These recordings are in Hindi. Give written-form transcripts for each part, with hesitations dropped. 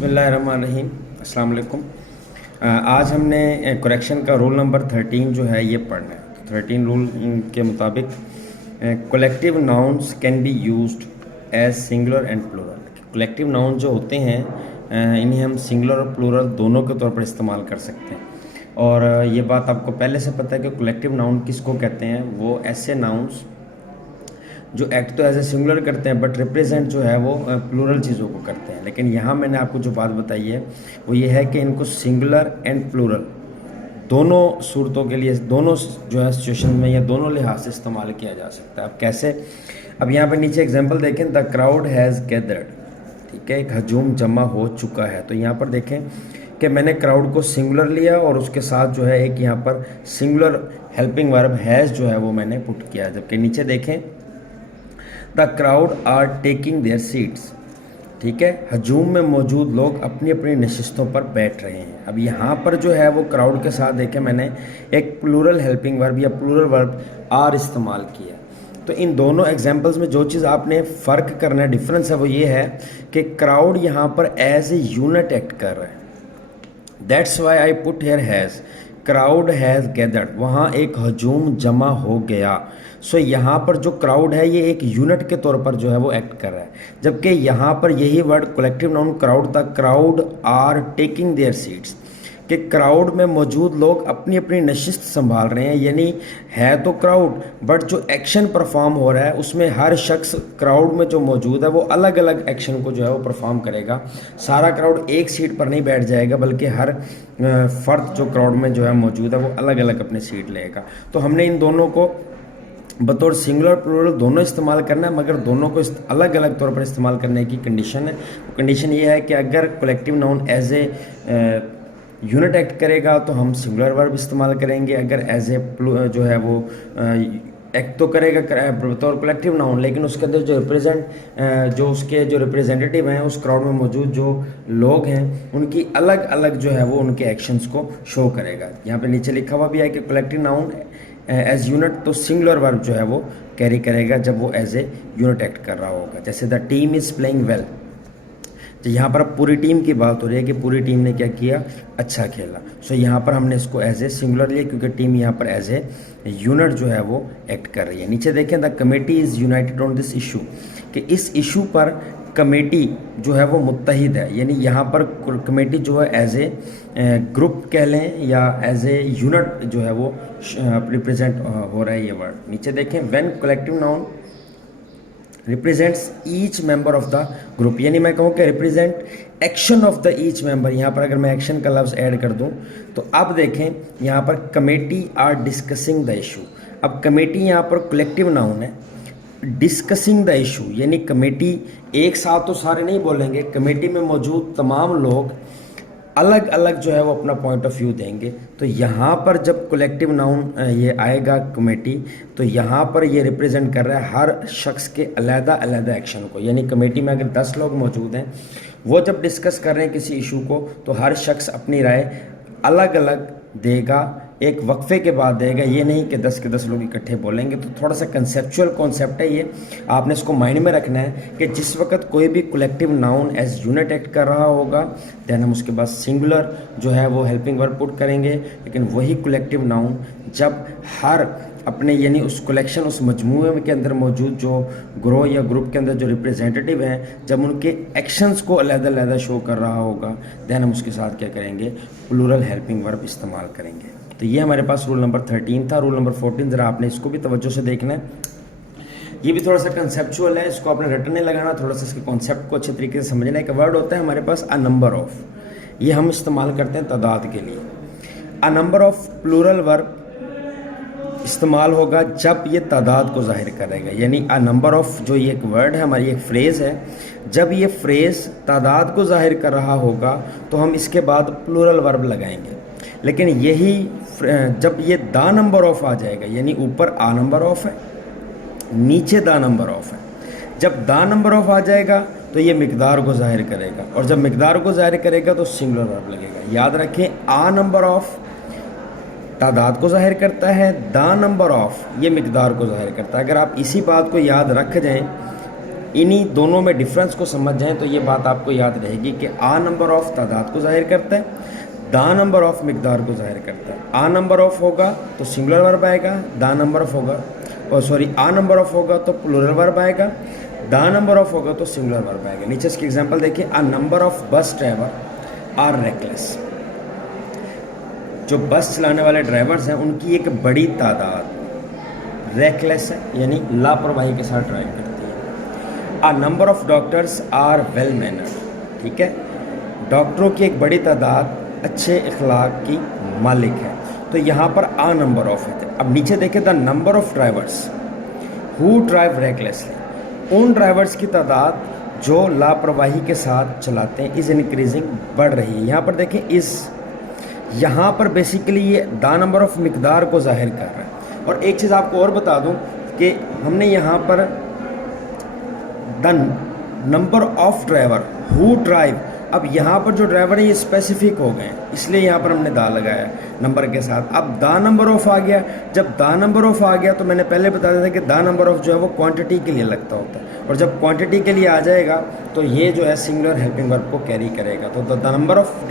बिस्मिल्लाहिर्रहमानिर्रहीम। अस्सलाम वालेकुम। आज हमने करेक्शन का रूल नंबर 13 जो है ये पढ़ना है। 13 रूल के मुताबिक collective nouns can be used as singular and plural. Collective noun जो होते हैं इन्हें हम सिंगुलर और प्लूरल दोनों के तौर पर इस्तेमाल कर सकते हैं। और ये बात आपको पहले से पता है कि कलेक्टिव नाउन किसको कहते हैं। वो ऐसे नाउन्स जो एक्ट तो एज ए सिंगुलर करते हैं बट रिप्रेजेंट जो है वो प्लूरल चीज़ों को करते हैं। लेकिन यहाँ मैंने आपको जो बात बताई है वो ये है कि इनको सिंगुलर एंड प्लूरल दोनों सूरतों के लिए, दोनों जो है सिचुएशन में या दोनों लिहाज से इस्तेमाल किया जा सकता है। अब कैसे? अब यहाँ पे नीचे एग्जांपल देखें, द क्राउड हैज़ गैदर्ड। ठीक है, एक हजूम जमा हो चुका है। तो यहाँ पर देखें कि मैंने क्राउड को सिंगुलर लिया और उसके साथ जो है एक यहाँ पर सिंगुलर हेल्पिंग वर्ब हैज़ जो है वो मैंने पुट किया। जबकि नीचे देखें the crowd are taking their seats. ठीक है, हजूम में मौजूद लोग अपनी अपनी नशिस्तों पर बैठ रहे हैं। अब यहाँ पर जो है वो क्राउड के साथ देखें मैंने एक प्लूरल हेल्पिंग वर्ब या प्लूरल वर्ब आर इस्तेमाल किया। तो इन दोनों एग्जाम्पल्स में जो चीज़ आपने फ़र्क करना है, डिफरेंस है, वो ये है कि क्राउड यहाँ पर एज ए यूनिट एक्ट कर रहा है। That's why I put here has. Crowd has gathered, वहाँ एक हजूम जमा हो गया। सो यहाँ पर जो क्राउड है ये एक यूनिट के तौर पर जो है वो एक्ट कर रहा है। जबकि यहाँ पर यही वर्ड कलेक्टिव नाउन क्राउड था, crowd are taking their seats, कि क्राउड में मौजूद लोग अपनी अपनी नशिस्त संभाल रहे हैं। यानी है तो क्राउड बट जो एक्शन परफॉर्म हो रहा है उसमें हर शख्स क्राउड में जो मौजूद है वो अलग अलग एक्शन को जो है वो परफॉर्म करेगा। सारा क्राउड एक सीट पर नहीं बैठ जाएगा बल्कि हर फर्द जो क्राउड में जो है मौजूद है वो अलग अलग अपनी सीट लेगा। तो हमने इन दोनों को बतौर सिंगुलर प्लूरल दोनों इस्तेमाल करना है, मगर दोनों को अलग अलग तौर पर इस्तेमाल करने की कंडीशन है। कंडीशन ये है कि अगर collective noun as a unit act करेगा तो हम सिंगुलर वर्ब इस्तेमाल करेंगे। अगर एज ए जो है वो एक्ट तो करेगा बतौर कलेक्टिव नाउन, लेकिन उसके अंदर जो उसके जो रिप्रेजेंटेटिव हैं उस क्राउड में मौजूद जो लोग हैं उनकी अलग अलग जो है वो उनके एक्शंस को शो करेगा। यहाँ पे नीचे लिखा हुआ भी है कि कलेक्टिव नाउन एज यूनिट तो सिंगुलर वर्ब जो है वो कैरी करेगा जब वो एज ए यूनिट एक्ट कर रहा होगा। जैसे the team is playing well, तो यहाँ पर पूरी टीम की बात हो रही है कि पूरी टीम ने क्या किया, अच्छा खेला। सो यहाँ पर हमने इसको एज ए सिंगुलर लिया क्योंकि टीम यहाँ पर एज ए यूनिट जो है वो एक्ट कर रही है। नीचे देखें the committee is United on this issue, कि इस इशू पर कमेटी जो है वो मुत्तहिद है। यानी यहाँ पर कमेटी जो है एज ए ग्रुप कह लें या एज ए यूनिट जो है वो रिप्रेजेंट हो रहा है ये वर्ड। नीचे देखें when collective noun represents each member of the group, यानी मैं कहूँ कि represent action of the each member. यहाँ पर अगर मैं एक्शन का लफ्ज़ ऐड कर दूँ तो अब देखें यहाँ पर committee are discussing the issue. अब कमेटी यहाँ पर कलेक्टिव नाउन है, डिस्कसिंग द इशू यानी कमेटी एक साथ तो सारे नहीं बोलेंगे, कमेटी में मौजूद तमाम लोग अलग अलग जो है वो अपना पॉइंट ऑफ व्यू देंगे। तो यहाँ पर जब कलेक्टिव नाउन ये आएगा कमेटी, तो यहाँ पर ये रिप्रेजेंट कर रहा है हर शख्स के अलग अलग एक्शन को। यानी कमेटी में अगर 10 लोग मौजूद हैं, वो जब डिस्कस कर रहे हैं किसी इशू को, तो हर शख्स अपनी राय अलग अलग देगा, एक वक्फे के बाद देगा। ये नहीं कि 10 के 10 लोग इकट्ठे बोलेंगे। तो थोड़ा सा कंसेप्चुअल कॉन्सेप्ट है ये, आपने इसको माइंड में रखना है कि जिस वक्त कोई भी collective noun as unit act कर रहा होगा देन हम उसके बाद सिंगुलर जो है वो हेल्पिंग वर्ब पुट करेंगे। लेकिन वही कलेक्टिव नाउन जब हर अपने यानी उस कलेक्शन उस मजमूए के अंदर मौजूद जो ग्रोह या ग्रुप के अंदर जो रिप्रेजेंटेटिव हैं, जब उनके एक्शंस को अलग-अलग शो कर रहा होगा देन हम उसके साथ क्या करेंगे, प्लूरल हेल्पिंग वर्ब इस्तेमाल करेंगे। तो ये हमारे पास रूल नंबर 13 था। रूल नंबर 14 ज़रा आपने इसको भी तवज्जो से देखना है। ये भी थोड़ा सा कंसेप्चुअल है, इसको आपने रटने नहीं लगाना, थोड़ा सा इसके कॉन्सेप्ट को अच्छे तरीके से समझना है। एक वर्ड होता है हमारे पास अ नंबर ऑफ, ये हम इस्तेमाल करते हैं तादाद के लिए। A number of plural verb इस्तेमाल होगा जब ये तादाद को जाहिर करेगा। यानी अ नंबर ऑफ जो ये एक वर्ड है, हमारी एक फ्रेज़ है, जब ये फ्रेज़ तादाद को जाहिर कर रहा होगा तो हम इसके बाद प्लूरल वर्ब लगाएंगे। लेकिन यही जब ये द नंबर ऑफ आ जाएगा, यानी ऊपर आ नंबर ऑफ है, नीचे द नंबर ऑफ है, जब द नंबर ऑफ आ जाएगा तो ये मिकदार को जाहिर करेगा, और जब मिकदार को जाहिर करेगा तो सिंगुलर वर्ब लगेगा। याद रखें, आ नंबर ऑफ तादाद को जाहिर करता है, द नंबर ऑफ ये मिकदार को जाहिर करता है। अगर आप इसी बात को याद रख जाएं इन्हीं दोनों में डिफरेंस को समझ जाएं तो ये बात आपको याद रहेगी कि आ नंबर ऑफ तादाद को ज़ाहिर करता है, दा नंबर ऑफ मिकदार को ज़ाहिर करता है। आ नंबर ऑफ होगा तो सिंगुलर वर्ब आएगा, दा नंबर ऑफ होगा आ नंबर ऑफ होगा तो प्लूरल वर्ब आएगा, दा नंबर ऑफ होगा तो सिंगुलर वर्ब आएगा। नीचे इसकी एग्जांपल देखिए, a number of bus driver are reckless. जो बस चलाने वाले ड्राइवर्स हैं उनकी एक बड़ी तादाद रेकलेस है, यानी लापरवाही के साथ ड्राइव करती है। A number of doctors are well mannered, ठीक है, डॉक्टरों की एक बड़ी तादाद अच्छे इखलाक की मालिक है। तो यहाँ पर आ नंबर ऑफ है। अब नीचे देखें, the number of drivers who drive recklessly, उन ड्राइवर्स की तादाद जो लापरवाही के साथ चलाते हैं, इज़ इंक्रीजिंग, बढ़ रही है। यहाँ पर देखें इज़, यहाँ पर बेसिकली ये दा नंबर ऑफ मिकदार को जाहिर कर रहा है। और एक चीज़ आपको और बता दूँ कि हमने यहाँ पर the number of driver who drive, अब यहाँ पर जो ड्राइवर है ये स्पेसिफिक हो गए हैं, इसलिए यहाँ पर हमने दा लगाया नंबर के साथ। अब दा नंबर ऑफ आ गया, जब दा नंबर ऑफ आ गया तो मैंने पहले बता दिया था कि दा नंबर ऑफ जो है वो क्वांटिटी के लिए लगता होता है, और जब क्वांटिटी के लिए आ जाएगा तो ये जो है सिंगुलर हेल्पिंग वर्ब को कैरी करेगा। तो the number of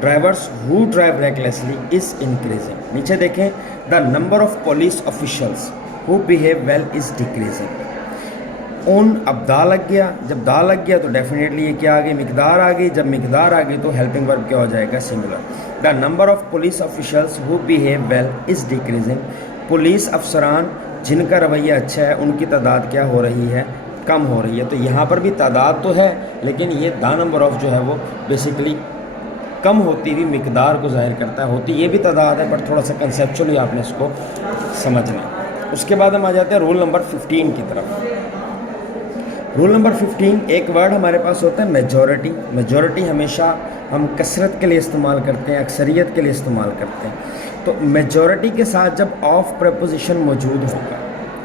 drivers who drive recklessly is increasing. नीचे देखें, the number of police officials who behave well is decreasing. उन, अब दा लग गया, जब दा लग गया तो डेफिनेटली ये क्या आ गई, मिकदार आ गई। जब मिकदार आ गई तो हेल्पिंग वर्ब क्या हो जाएगा, singular. The number of police officials who behave well is decreasing. Police अफसरान जिनका रवैया अच्छा है उनकी तादाद क्या हो रही है, कम हो रही है। तो यहाँ पर भी तादाद तो है, लेकिन ये दा नंबर ऑफ जो है वो बेसिकली कम होती हुई मिकदार को जाहिर करता है। होती ये भी तादाद है, बट थोड़ा सा कंसेप्चुअली आपने इसको समझना है। उसके बाद हम आ जाते हैं रूल नंबर 15 की तरफ। रूल नंबर 15, एक वर्ड हमारे पास होता है मेजॉरिटी। मेजॉरिटी हमेशा हम कसरत के लिए इस्तेमाल करते हैं, अक्सरियत के लिए इस्तेमाल करते हैं। तो मेजॉरिटी के साथ जब ऑफ प्रपोजिशन मौजूद होगा,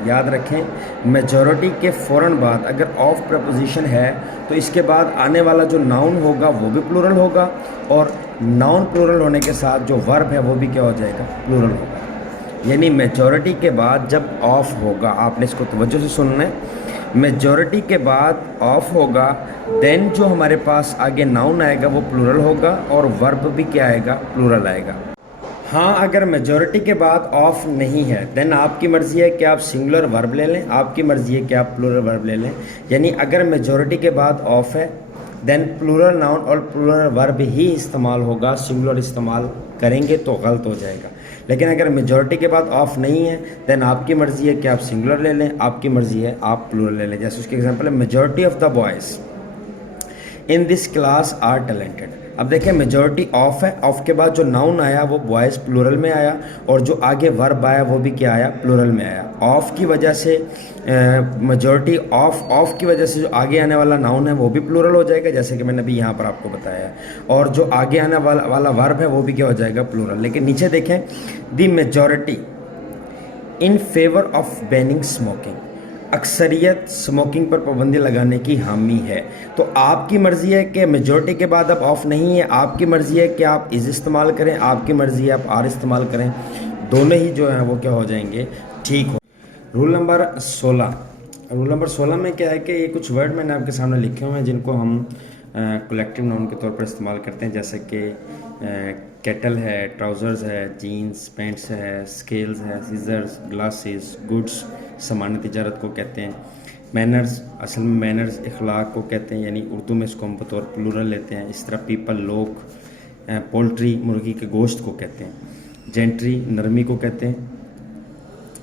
याद रखें मेजॉरिटी के फ़ौरन बाद अगर ऑफ प्रपोजिशन है तो इसके बाद आने वाला जो नाउन होगा वो भी प्लूरल होगा, और नाउन प्लूरल होने के साथ जो वर्ब है वो भी क्या हो जाएगा, प्लूरल होगा। यानी मेजॉरिटी के बाद जब ऑफ होगा, आपने इसको तवज्जो से सुनना है, मेजॉरिटी के बाद ऑफ होगा, देन जो हमारे पास आगे नाउन आएगा वो प्लूरल होगा और वर्ब भी क्या आएगा, प्लूरल आएगा। हाँ, अगर मेजॉरिटी के बाद ऑफ नहीं है देन आपकी मर्ज़ी है कि आप सिंगुलर वर्ब ले लें, आपकी मर्ज़ी है कि आप प्लूरल वर्ब ले लें। यानी अगर मेजॉरिटी के बाद ऑफ है देन प्लूरल नाउन और प्लूरल वर्ब ही इस्तेमाल होगा, सिंगुलर इस्तेमाल करेंगे तो गलत हो जाएगा। लेकिन अगर मेजॉरिटी के बाद ऑफ नहीं है देन आपकी मर्ज़ी है कि आप सिंगुलर ले लें, आपकी मर्ज़ी है आप प्लूरल ले लें। जैसे उसके एग्जांपल है, majority of the boys in this class are talented. अब देखें मेजॉरिटी ऑफ है, ऑफ के बाद जो नाउन आया वो बॉयज़ प्लूरल में आया, और जो आगे वर्ब आया वो भी क्या आया, प्लूरल में आया। ऑफ की वजह से मेजॉरिटी ऑफ की वजह से जो आगे आने वाला नाउन है वो भी प्लूरल हो जाएगा, जैसे कि मैंने अभी यहाँ पर आपको बताया है, और जो आगे आने वाला वर्ब है वो भी क्या हो जाएगा, प्लूरल। लेकिन नीचे देखें, the majority in favour of banning smoking, अक्सरियत स्मोकिंग पर पाबंदी लगाने की हामी है। तो आपकी मर्ज़ी है कि मेजॉरिटी के बाद अब ऑफ नहीं है, आपकी मर्ज़ी है कि आप इज़ इस्तेमाल करें, आपकी मर्ज़ी है आप आर इस्तेमाल करें, दोनों ही जो हैं वो क्या हो जाएंगे, ठीक हो। रूल नंबर 16, रूल नंबर 16 में क्या है कि ये कुछ वर्ड मैंने आपके सामने लिखे हुए हैं जिनको हम कलेक्टिव नाउन के तौर पर इस्तेमाल करते हैं, जैसे कि केटल है, ट्राउज़र्स है, जीन्स पैंट्स है, स्केल्स है, सीजर्स, ग्लासेस, गुड्स सामान्य तिजारत को कहते हैं। मैनर्स, असल में मैनर्स इखलाक को कहते हैं, यानी उर्दू में इसको हम बतौर प्लूरल लेते हैं। इस तरह पीपल लोग, पोल्ट्री मुर्गी के गोश्त को कहते हैं। जेंट्री नरमी को कहते हैं।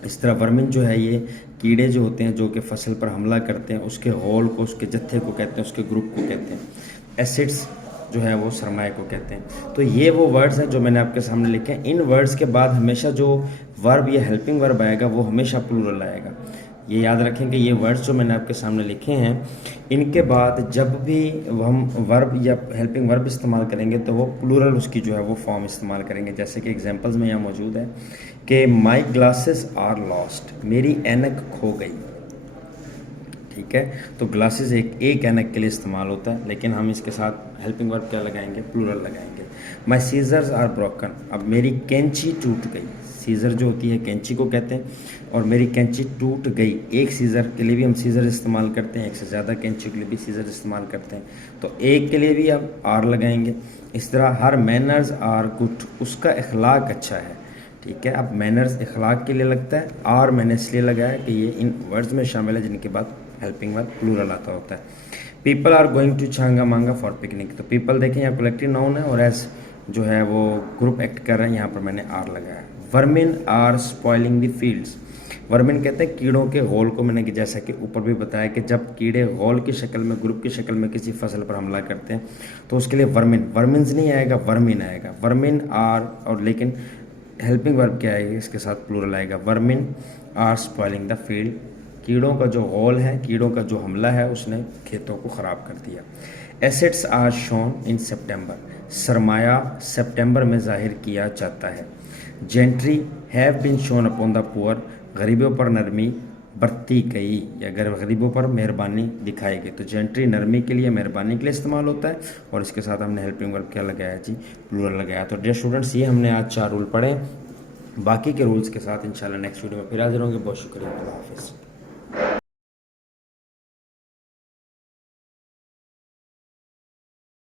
इस तरह वर्मिन जो है ये कीड़े जो होते हैं जो कि फसल पर हमला करते हैं, उसके होल को, उसके जत्थे को कहते हैं, उसके ग्रुप को कहते हैं। एसिड्स जो है वो सरमाए को कहते हैं। तो ये वो वर्ड्स हैं जो मैंने आपके सामने लिखे हैं। इन वर्ड्स के बाद हमेशा जो वर्ब या हेल्पिंग वर्ब आएगा वो हमेशा प्लूरल आएगा। ये याद रखें कि ये वर्ड्स जो मैंने आपके सामने लिखे हैं, इनके बाद जब भी हम वर्ब या हेल्पिंग वर्ब इस्तेमाल करेंगे तो वो प्लूरल उसकी जो है वो फॉर्म इस्तेमाल करेंगे। जैसे कि एग्जांपल्स में यहाँ मौजूद है कि माई ग्लासेस आर लॉस्ट, मेरी ऐनक खो गई। ठीक है, तो ग्लासेस एक ऐनक के लिए इस्तेमाल होता है, लेकिन हम इसके साथ हेल्पिंग वर्ब क्या लगाएंगे, प्लूरल लगाएंगे। माई सीजर्स आर ब्रोकन, अब मेरी कैंची टूट गई। सीजर जो होती है कैंची को कहते हैं। और मेरी कैंची टूट गई। एक सीज़र के लिए भी हम सीज़र इस्तेमाल करते हैं, एक से ज़्यादा कैंची के लिए भी सीज़र इस्तेमाल करते हैं, तो एक के लिए भी आप आर लगाएंगे। इस तरह हर मैनर्स आर गुड, उसका इखलाक अच्छा है, ठीक है। अब मैनर्स इखलाक के लिए लगता है, आर मैंने इसलिए लगाया कि ये इन वर्ड्स में शामिल है जिनके बाद हेल्पिंग वर्ब प्लूरल आता होता है। People are going to Changa Manga for picnic, तो पीपल देखें यहाँ कलेक्टिव नाउन है और एज जो है वो ग्रुप एक्ट कर रहे हैं, यहाँ पर मैंने आर लगाया। Vermin are spoiling the fields, vermin कहते हैं कीड़ों के घोल को। मैंने कि जैसा कि ऊपर भी बताया कि जब कीड़े घोल की शक्ल में, ग्रुप की शक्ल में किसी फसल पर हमला करते हैं तो उसके लिए वर्मिन, वर्मिन्स नहीं आएगा, वर्मिन आएगा। वर्मिन आर, और लेकिन हेल्पिंग वर्ब क्या आएगी इसके साथ, प्लूरल आएगा। Vermin are spoiling the field, कीड़ों का जो घोल है, कीड़ों का जो हमला है उसने खेतों को ख़राब कर दिया। Assets are shown in September, सरमाया सितंबर में जाहिर किया जाता है। Gentry have been shown upon the poor, गरीबों पर नरमी बरती गई या गरीबों पर मेहरबानी दिखाई गई। तो जेंट्री नरमी के लिए, मेहरबानी के लिए इस्तेमाल होता है और इसके साथ हमने हेल्पिंग वर्ब क्या लगाया जी, प्लूरल लगाया। तो डियर स्टूडेंट्स, ये हमने आज 4 रूल पढ़े। बाकी के रूल्स के साथ इंशाल्लाह नेक्स्ट वीडियो में फिर हाजिर होंगे। बहुत शुक्रिया, अल्लाह हाफिज़।